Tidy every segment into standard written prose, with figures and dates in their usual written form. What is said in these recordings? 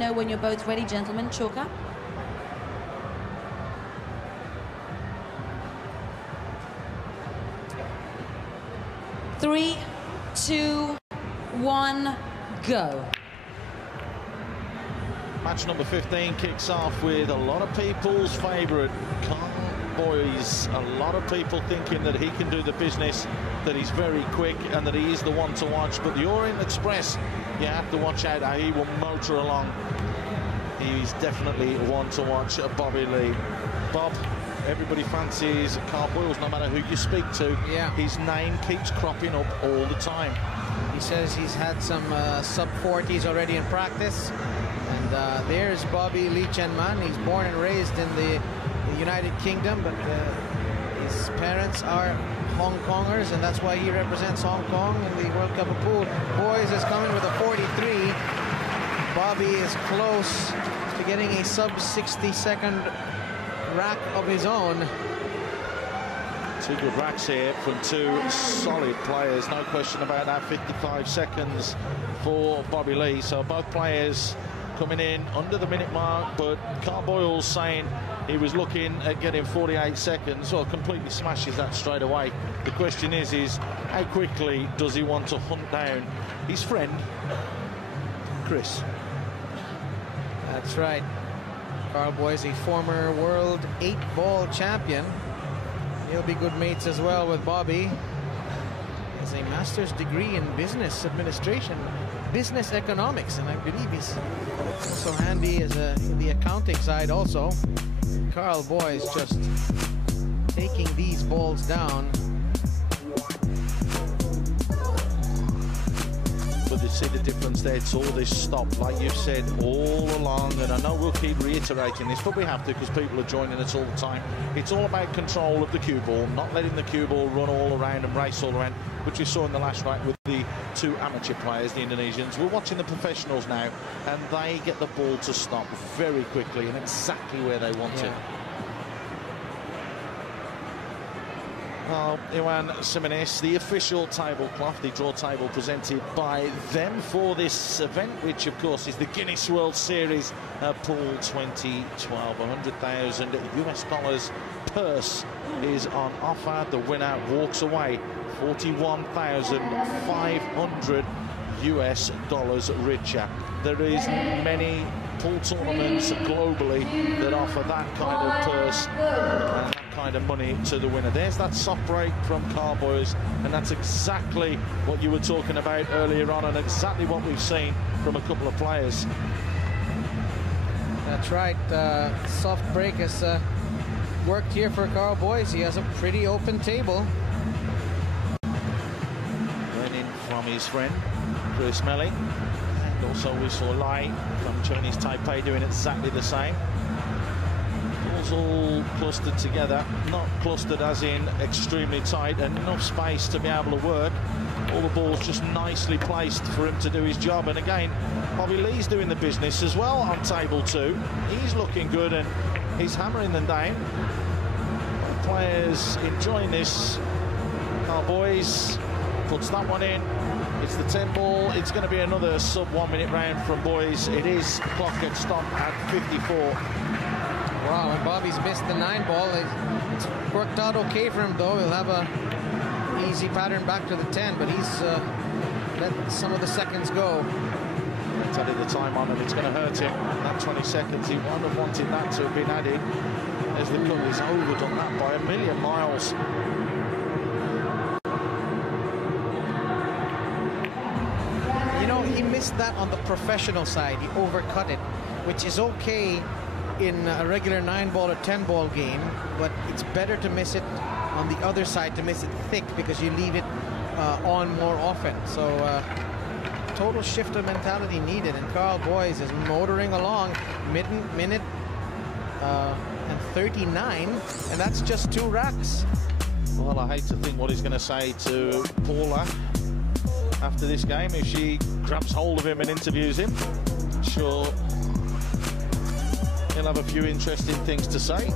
Know when you're both ready, gentlemen. Chalk up. Three, two, one, go. Match number 15 kicks off with a lot of people's favourite, Karl Boyes. A lot of people thinking that he can do the business, that he's very quick and that he is the one to watch. But the Orient Express, you have to watch out how he will motor along. He's definitely one to watch, Bobby Lee. Bob, everybody fancies Karl Boyes, no matter who you speak to. Yeah. His name keeps cropping up all the time. He says he's had some sub-40s already in practice. And there's Bobby Lee Chenman. He's born and raised in the United Kingdom, but his parents are Hong Kongers, and that's why he represents Hong Kong in the World Cup of Pool. Boyes is coming with a 43. Bobby is close to getting a sub-60-second rack of his own. Two good racks here from two solid players, no question about that. 55 seconds for Bobby Lee, so both players coming in under the minute mark, but Karl Boyes saying he was looking at getting 48 seconds, well, completely smashes that straight away. The question is how quickly does he want to hunt down his friend, Chris? That's right. Karl Boyes, a former world 8-ball champion. He'll be good mates as well with Bobby. He has a master's degree in business administration, business economics, and I believe he's also handy as in the accounting side also. Karl Boyes just taking these balls down. But you see the difference there, it's all this stop, like you've said all along, and I know we'll keep reiterating this, but we have to because people are joining us all the time. It's all about control of the cue ball, not letting the cue ball run all around and race all around, which we saw in the last rack with the two amateur players, the Indonesians. We're watching the professionals now, and they get the ball to stop very quickly and exactly where they want it. Well, Iwan Simonis, the official tablecloth, the draw table presented by them for this event, which of course is the Guinness World Series Pool 2012. $100,000 purse is on offer. The winner walks away $41,500 richer. There is many pool tournaments globally that offer that kind of purse and that kind of money to the winner. There's that soft break from Karl Boyes, and that's exactly what you were talking about earlier on, and exactly what we've seen from a couple of players. That's right. Soft break has worked here for Karl Boyes. He has a pretty open table. Learning from his friend Chris Melling, and also we saw Lai from Chinese Taipei doing exactly the same. All clustered together, not clustered as in extremely tight, and enough space to be able to work. All the balls just nicely placed for him to do his job. And again, Bobby Lee's doing the business as well on table two. He's looking good and he's hammering them down. Players enjoying this. Karl Boyes puts that one in. It's the 10 ball. It's going to be another sub-1 minute round from Boyes. It is clock at stop at 54. Wow, and Bobby's missed the 9 ball. It's worked out okay for him, though. He'll have a easy pattern back to the 10, but he's let some of the seconds go. I tell you the time on him, it's going to hurt him. That 20 seconds, he wouldn't have wanted that to have been added. As the cut is overdone that by a million miles. You know, he missed that on the professional side. He overcut it, which is okay in a regular 9-ball or 10-ball game, but it's better to miss it on the other side, to miss it thick, because you leave it on more often. So total shift of mentality needed, and Karl Boyes is motoring along minute and 39, and that's just 2 racks. Well, I hate to think what he's going to say to Paula after this game if she grabs hold of him and interviews him. Sure, he'll have a few interesting things to say,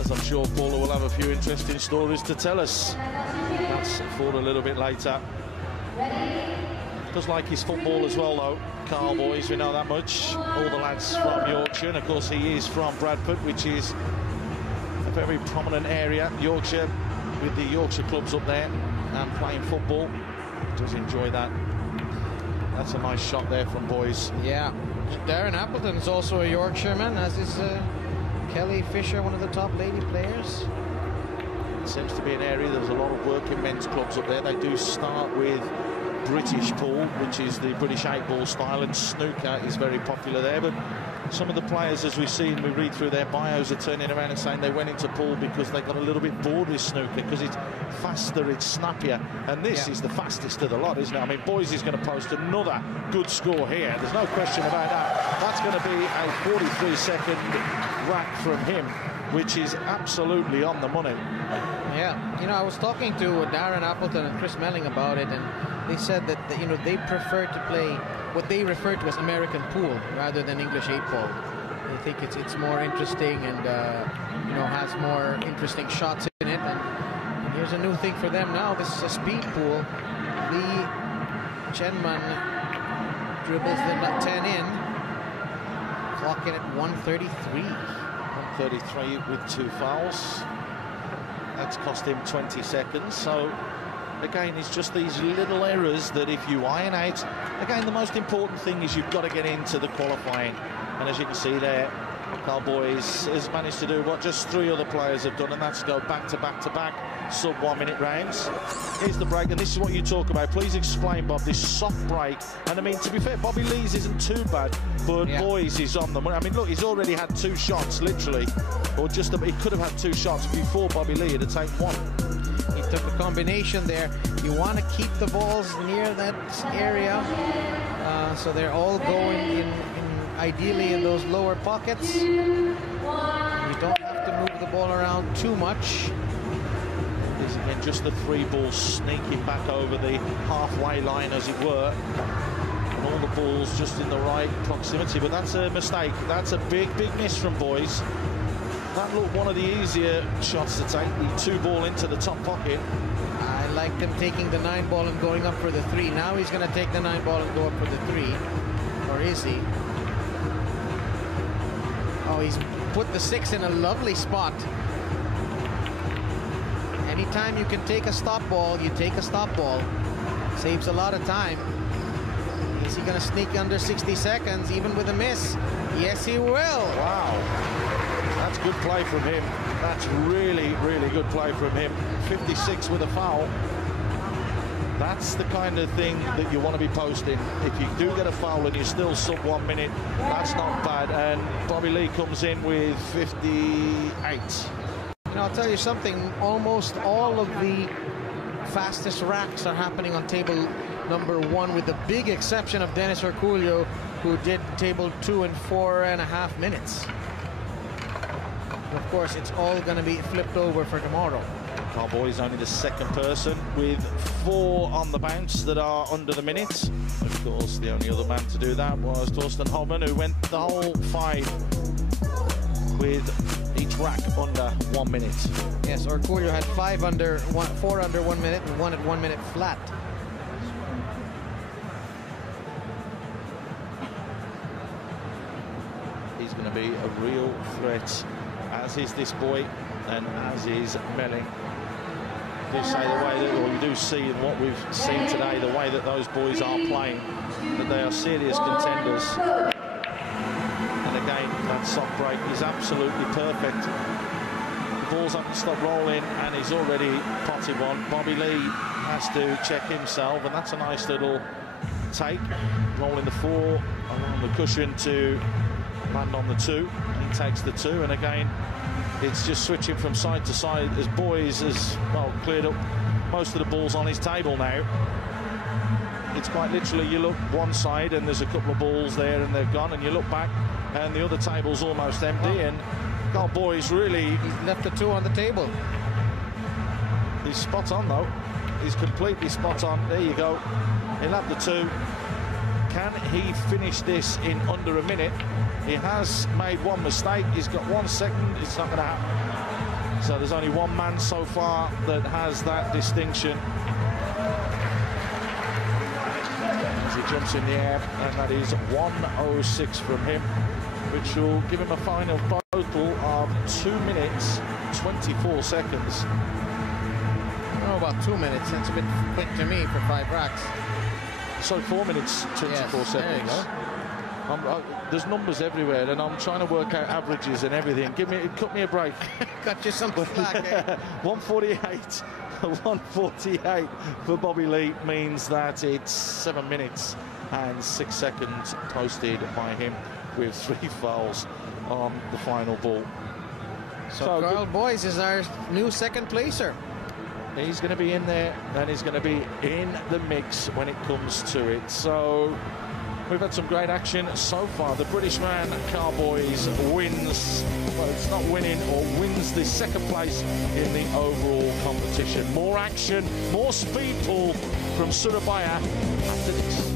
as I'm sure Paula will have a few interesting stories to tell us. That's for a little bit later. Does like his football as well, though. Karl Boyes, we know that much. All the lads from Yorkshire, and of course he is from Bradford, which is a very prominent area. Yorkshire, with the Yorkshire clubs up there and playing football. Does enjoy that. That's a nice shot there from Boyes. Yeah. Darren Appleton is also a Yorkshireman, as is Kelly Fisher, one of the top lady players. It seems to be an area, there's a lot of work in men's clubs up there. They do start with British pool, which is the British 8-ball style, and snooker is very popular there. But some of the players, as we see and we read through their bios, are turning around and saying they went into pool because they got a little bit bored with snooker, because it's faster, it's snappier, and this is the fastest of the lot, isn't it? I mean, Boyes is going to post another good score here. There's no question about that. That's going to be a 43-second rack from him, which is absolutely on the money. Yeah, you know, I was talking to Darren Appleton and Chris Melling about it, and they said that, you know, they prefer to play what they refer to as American pool rather than English 8-ball. They think it's more interesting and, you know, has more interesting shots in it. And here's a new thing for them now. This is a speed pool. Lee Chenman dribbles the 10 in, clocking at 133. 133 with 2 fouls. That's cost him 20 seconds. So again, it's just these little errors that if you iron out, again, the most important thing is you've got to get into the qualifying. And as you can see there, Karl Boyes has managed to do what just 3 other players have done, and that's go back to back to back sub 1 minute rounds. Here's the break, and this is what you talk about. Please explain, Bob, this soft break. And I mean, to be fair, Bobby Lee's isn't too bad, but Boyes is on the money. I mean, look, he's already had 2 shots, literally, or just he could have had 2 shots before Bobby Lee had taken 1. He took a combination there. You want to keep the balls near that area, so they're all going in ideally in those lower pockets. You don't have to move the ball around too much. There's again just the 3 balls sneaking back over the halfway line, as it were, and all the balls just in the right proximity. But that's a mistake. That's a big miss from Boyes. That looked one of the easier shots to take, the 2 ball into the top pocket. I liked him taking the 9 ball and going up for the 3. Now he's going to take the 9 ball and go up for the 3. Or is he? Oh, he's put the 6 in a lovely spot. Anytime you can take a stop ball, you take a stop ball. Saves a lot of time. Is he going to sneak under 60 seconds, even with a miss? Yes, he will. Wow. That's good play from him. That's really good play from him. 56 with a foul. That's the kind of thing that you want to be posting. If you do get a foul and you're still sub 1 minute, that's not bad. And Bobby Lee comes in with 58. You know, I'll tell you something. Almost all of the fastest racks are happening on table number 1, with the big exception of Dennis Herculio, who did table 2 in 4.5 minutes. Of course, it's all going to be flipped over for tomorrow. Karl Boyes only the 2nd person with 4 on the bounce that are under the minute. Of course, the only other man to do that was Torsten Homan, who went the whole 5 with each rack under 1 minute. Yes, Herculio had 4 under 1 minute and 1 at 1 minute flat. He's going to be a real threat, as is this boy, and as is Melling. You do say the way that, or you do see in what we've seen today, the way that those boys are playing, that they are serious contenders. And again, that soft break is absolutely perfect. The ball's haven't stopped rolling, and he's already potted one. Bobby Lee has to check himself, and that's a nice little take, rolling the 4 along the cushion to land on the 2. He takes the 2, and again, it's just switching from side to side as Boyes has, well, cleared up most of the balls on his table now. It's quite literally, you look one side and there's a couple of balls there and they're gone, and you look back and the other table's almost empty. And Karl Boyes really... He's left the 2 on the table. He's spot on, though. He's completely spot on. There you go. He'll have the 2. Can he finish this in under a minute? He has made 1 mistake. He's got 1 second. It's not going to happen. So there's only 1 man so far that has that distinction. he jumps in the air, and that is 1:06 from him, which will give him a final total of 2 minutes 24 seconds. Oh, about 2 minutes. That's a bit quick to me for 5 racks. So 4 minutes 24 seconds. There you go. There's numbers everywhere, and I'm trying to work out averages and everything. Cut me a break. Got you some slack. 148. 148 for Bobby Lee means that it's 7 minutes and 6 seconds posted by him with 3 fouls on the final ball. So Karl Boyes is our new second placer. He's going to be in there, and he's going to be in the mix when it comes to it. So we've had some great action so far. The British man, Karl Boyes, wins, well, it's not winning, or wins the second place in the overall competition. More action, more speed pull from Surabaya after this.